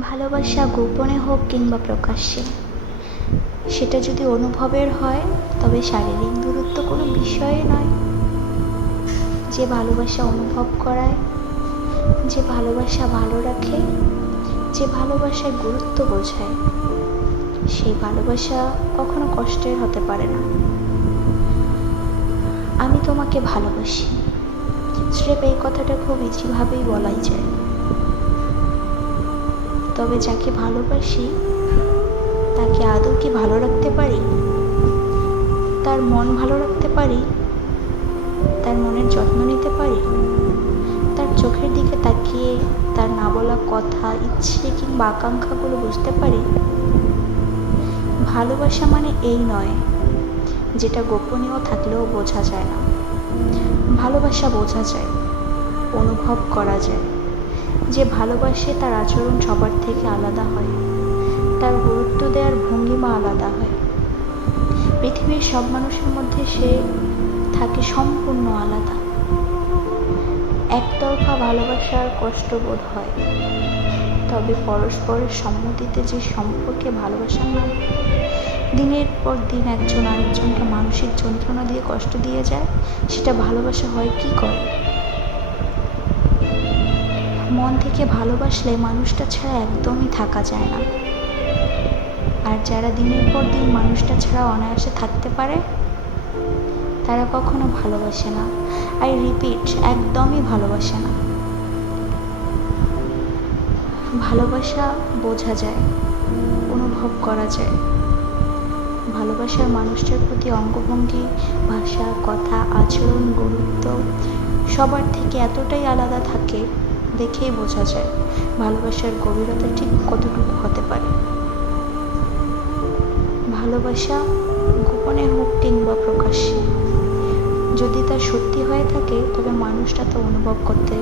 ভালোবাসা গোপনে হোক কিংবা প্রকাশ্যে, সেটা যদি অনুভবের হয় তবে শারীরিক দূরত্ব কোনো বিষয়ই নয়। যে ভালোবাসা অনুভব করায়, যে ভালোবাসা ভালো রাখে, যে ভালোবাসায় গুরুত্ব বোঝায়, সেই ভালোবাসা কখনো কষ্টের হতে পারে না। আমি তোমাকে ভালোবাসি, স্রেফ এই কথাটা খুব ইজিভাবেই বলাই যায়। তবে যাকে ভালোবাসি তাকে আদৌ কি ভালো রাখতে পারি? তার মন ভালো রাখতে পারি? তার মনের যত্ন নিতে পারি? তার চোখের দিকে তাকিয়ে তার না বলা কথা, ইচ্ছে কিংবা আকাঙ্ক্ষাগুলো বুঝতে পারি? ভালোবাসা মানে এই নয় যেটা গোপনীয় থাকলেও বোঝা যায় না। ভালোবাসা বোঝা যায়, অনুভব করা যায়। যে ভালোবাসে তার আচরণ সবার থেকে আলাদা হয়, তার গুরুত্ব দেওয়ার ভঙ্গিমা আলাদা হয়। পৃথিবীর সব মানুষের মধ্যে সে থাকে সম্পূর্ণ আলাদা। একতরফা ভালোবাসার কষ্ট বোধ হয়, তবে পরস্পরের সম্মতিতে যে সম্পর্কে ভালোবাসার নাম দিনের পর দিন একজন আরেকজনকে মানসিক যন্ত্রণা দিয়ে কষ্ট দিয়ে যায়, সেটা ভালোবাসা হয় কি করে? মন থেকে ভালোবাসলে মানুষটা ছাড়া একদমই থাকা যায় না। আর যারা দিনের পর দিন মানুষটা ছাড়া অনায়াসে থাকতে পারে, তারা কখনো ভালোবাসে না। আই রিপিট, একদমই ভালোবাসে না। ভালোবাসা বোঝা যায়, অনুভব করা যায়। ভালোবাসার মানুষটার প্রতি অঙ্গভঙ্গি, ভাষা, কথা, আচরণ, গুরুত্ব সবার থেকে এতটাই আলাদা থাকে, দেখেই বোঝা যায় ভালোবাসার গভীরতা ঠিক কতটুকু হতে পারে। ভালোবাসা গোপনে হোক কিংবা প্রকাশ্যে, যদি তা সত্যি হয়ে থাকে তবে মানুষটা তা অনুভব করতে